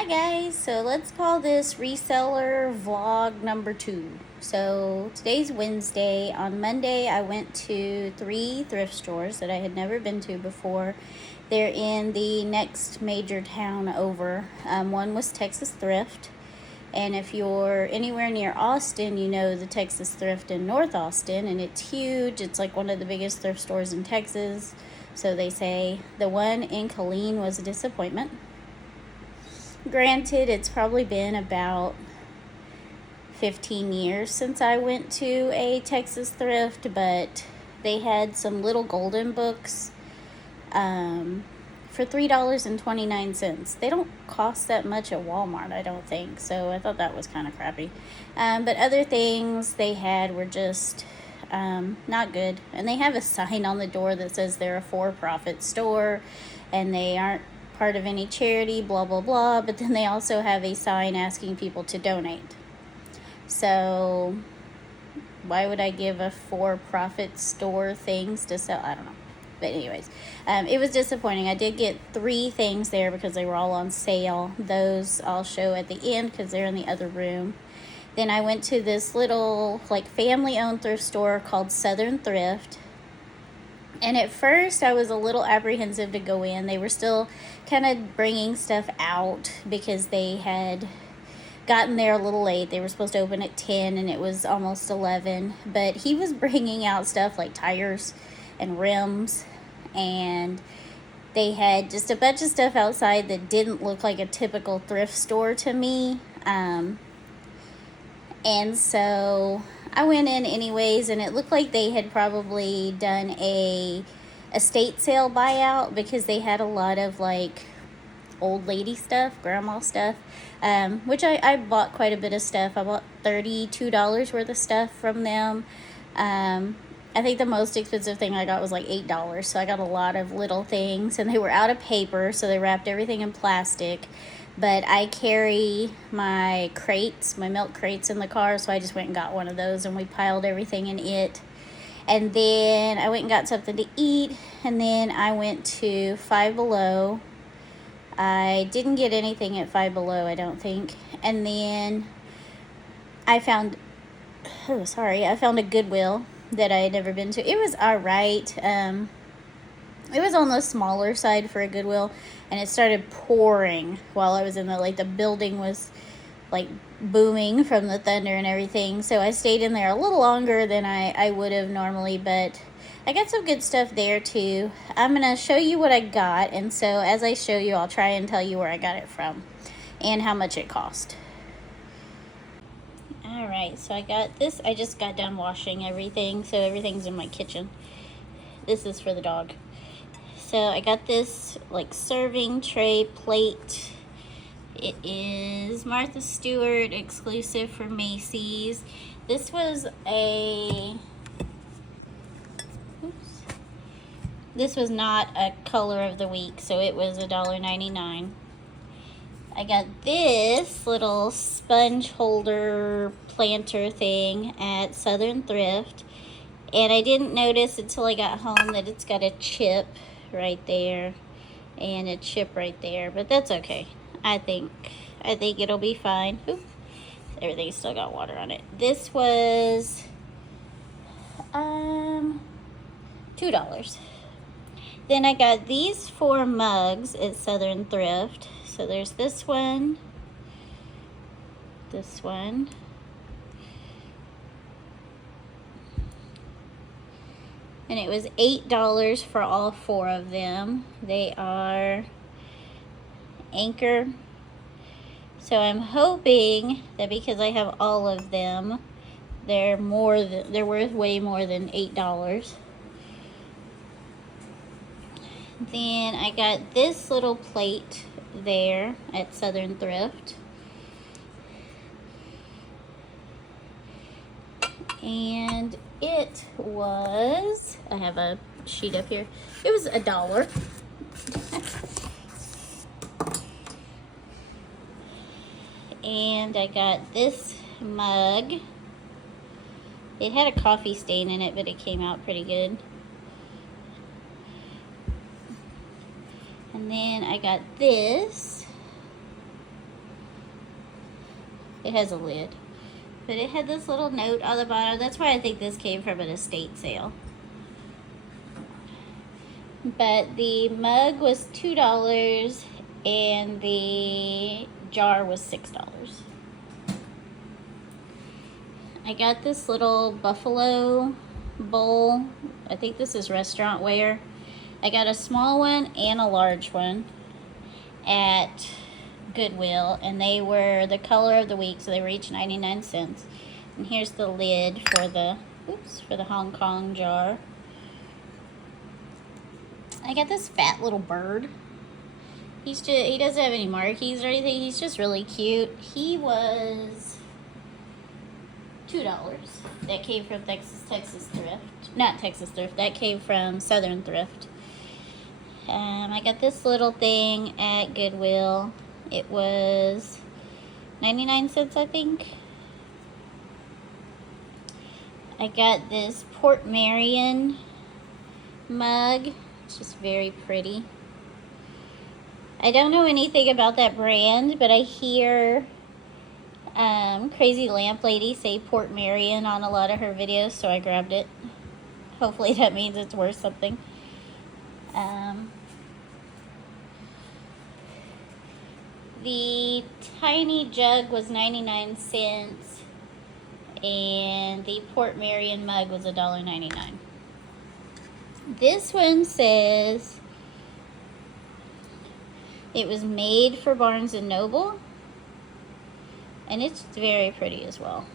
Hi guys, so let's call this Reseller Vlog number 2. So today's Wednesday. On Monday I went to 3 thrift stores that I had never been to before. They're in the next major town over. One was Texas Thrift, and if you're anywhere near Austin, you know the Texas Thrift in North Austin, and it's huge. It's like one of the biggest thrift stores in Texas, so they say. The one in Killeen was a disappointment. Granted, it's probably been about 15 years since I went to a Texas Thrift, but they had some little golden books for $3.29. They don't cost that much at Walmart, I don't think, so I thought that was kind of crappy. But other things they had were just not good. And they have a sign on the door that says they're a for-profit store and they aren't part of any charity, blah blah blah, but then they also have a sign asking people to donate. So why would I give a for-profit store things to sell? I don't know. But anyways, it was disappointing. I did get 3 things there because they were all on sale. Those I'll show at the end because they're in the other room. Then I went to this little like family-owned thrift store called Southern Thrift. And at first, I was a little apprehensive to go in. They were still kind of bringing stuff out because they had gotten there a little late. They were supposed to open at 10 and it was almost 11. But he was bringing out stuff like tires and rims. And they had just a bunch of stuff outside that didn't look like a typical thrift store to me. And so I went in anyways, and it looked like they had probably done a estate sale buyout because they had a lot of like old lady stuff, grandma stuff, which I bought quite a bit of stuff. I bought $32 worth of stuff from them. I think the most expensive thing I got was like $8, so I got a lot of little things, and they were out of paper, so they wrapped everything in plastic. But I carry my crates, my milk crates in the car, so I just went and got one of those, and we piled everything in it. And then I went and got something to eat, and then I went to Five Below. I didn't get anything at Five Below, I don't think. And then I found a Goodwill that I had never been to. It was alright. It was on the smaller side for a Goodwill, and it started pouring while I was in there. Like, the building was, like, booming from the thunder and everything. So I stayed in there a little longer than I would have normally, but I got some good stuff there, too. I'm going to show you what I got, and so as I show you, I'll try and tell you where I got it from and how much it cost. Alright, so I got this. I just got done washing everything, so everything's in my kitchen. This is for the dog. So I got this like serving tray plate. It is Martha Stewart exclusive for Macy's. This was this was not a color of the week, so it was $1.99. I got this little sponge holder planter thing at Southern Thrift, and I didn't notice until I got home that it's got a chip right there and a chip right there, but that's okay. I think it'll be fine. Oop. Everything's still got water on it. This was $2. Then I got these 4 mugs at Southern Thrift. So there's this one, and it was $8 for all 4 of them. They are Anchor. So I'm hoping that because I have all of them, they're worth way more than $8. Then I got this little plate there at Southern Thrift. And it was, I have a sheet up here, it was $1. And I got this mug. It had a coffee stain in it, but it came out pretty good. And then I got this. It has a lid. But it had this little note on the bottom. That's why I think this came from an estate sale. But the mug was $2 and the jar was $6. I got this little buffalo bowl. I think this is restaurant ware. I got a small one and a large one at Goodwill, and they were the color of the week, so they were each 99 cents. And here's the lid for the Hong Kong jar. I got this fat little bird. He doesn't have any markings or anything. He's just really cute. He was $2. That came from Texas Thrift. Not Texas Thrift. That came from Southern Thrift. I got this little thing at Goodwill. It was 99 cents, I think. I got this Port Marion mug. It's just very pretty. I don't know anything about that brand, but I hear Crazy Lamp Lady say Port Marion on a lot of her videos, so I grabbed it. Hopefully that means it's worth something. The tiny jug was 99 cents, and the Port Marion mug was $1.99. This one says it was made for Barnes & Noble, and it's very pretty as well.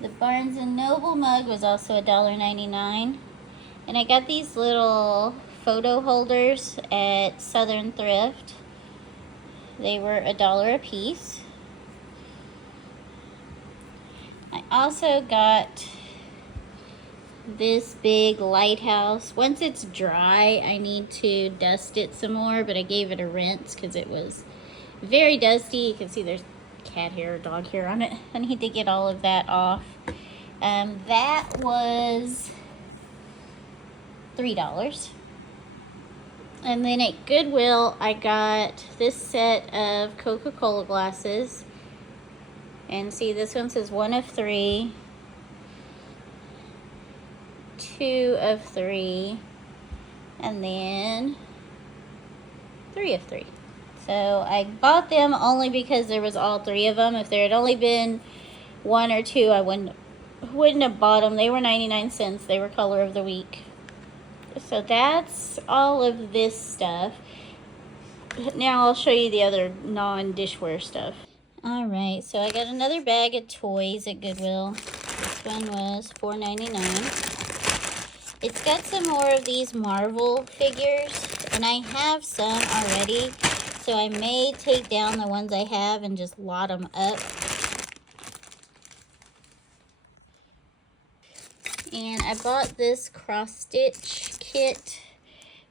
The Barnes & Noble mug was also $1.99, and I got these little photo holders at Southern Thrift. They were $1 a piece. I also got this big lighthouse. Once it's dry, I need to dust it some more, but I gave it a rinse because it was very dusty. You can see there's cat hair or dog hair on it. I need to get all of that off. That was $3. And then at Goodwill, I got this set of Coca-Cola glasses. And see, this one says 1 of 3, 2 of 3, and then 3 of 3. So I bought them only because there was all 3 of them. If there had only been 1 or 2, I wouldn't have bought them. They were 99 cents. They were color of the week. So that's all of this stuff. Now I'll show you the other non-dishware stuff. Alright, so I got another bag of toys at Goodwill. This one was $4.99. It's got some more of these Marvel figures, and I have some already, so I may take down the ones I have and just lot them up. And I bought this cross-stitch kit.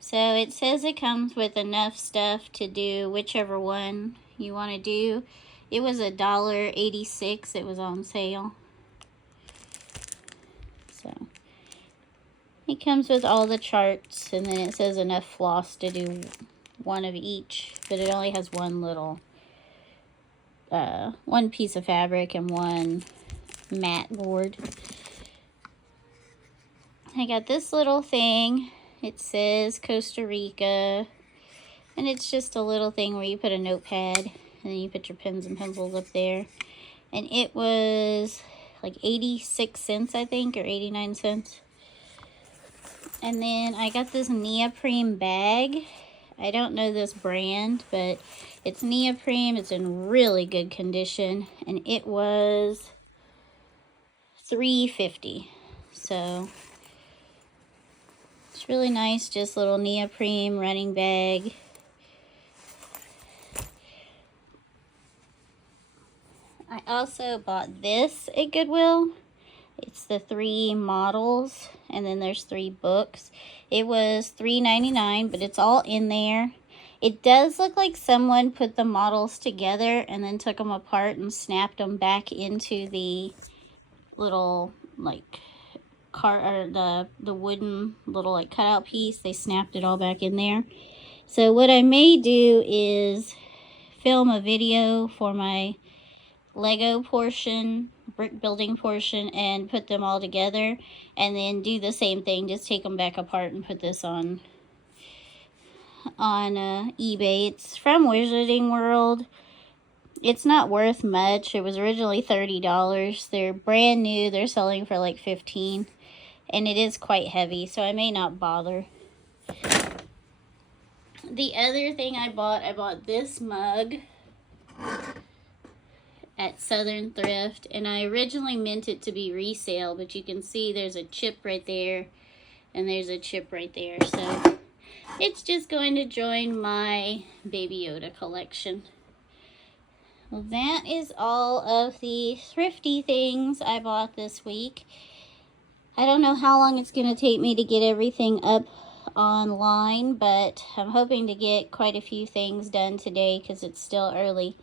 So it says it comes with enough stuff to do whichever one you want to do. It was $1.86. It was on sale. So it comes with all the charts, and then it says enough floss to do one of each. But it only has one little, one piece of fabric and one mat board. I got this little thing. It says Costa Rica, and it's just a little thing where you put a notepad and then you put your pens and pencils up there. And it was like 86 cents, I think, or 89 cents. And then I got this neoprene bag. I don't know this brand, but it's neoprene. It's in really good condition, and it was $3.50. So it's really nice, just little neoprene running bag. I also bought this at Goodwill. It's the 3 models, and then there's 3 books. It was $3.99, but it's all in there. It does look like someone put the models together and then took them apart and snapped them back into the little, like, the wooden little, like, cutout piece. They snapped it all back in there. So what I may do is film a video for my Lego portion, brick building portion, and put them all together, and then do the same thing, just take them back apart and put this on eBay. It's from Wizarding World. It's not worth much. It was originally $30. They're brand new. They're selling for like $15, and it is quite heavy, so I may not bother. The other thing I bought this mug at Southern Thrift, and I originally meant it to be resale, but you can see there's a chip right there and there's a chip right there, so it's just going to join my Baby Yoda collection. Well, that is all of the thrifty things I bought this week. I don't know how long it's going to take me to get everything up online, but I'm hoping to get quite a few things done today because it's still early.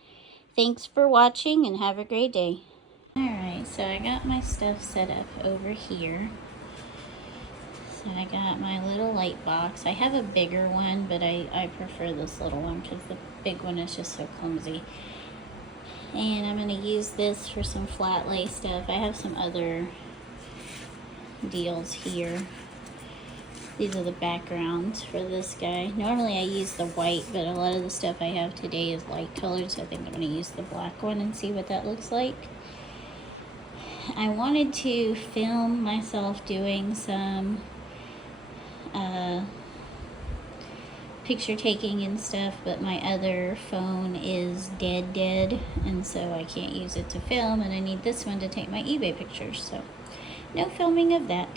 Thanks for watching and have a great day. Alright, so I got my stuff set up over here. So I got my little light box. I have a bigger one, but I prefer this little one because the big one is just so clumsy. And I'm going to use this for some flat lay stuff. I have some other deals here. These are the backgrounds for this guy. Normally I use the white, but a lot of the stuff I have today is light colored, so I think I'm going to use the black one and see what that looks like. I wanted to film myself doing some picture taking and stuff, but my other phone is dead, and so I can't use it to film, and I need this one to take my eBay pictures, so no filming of that.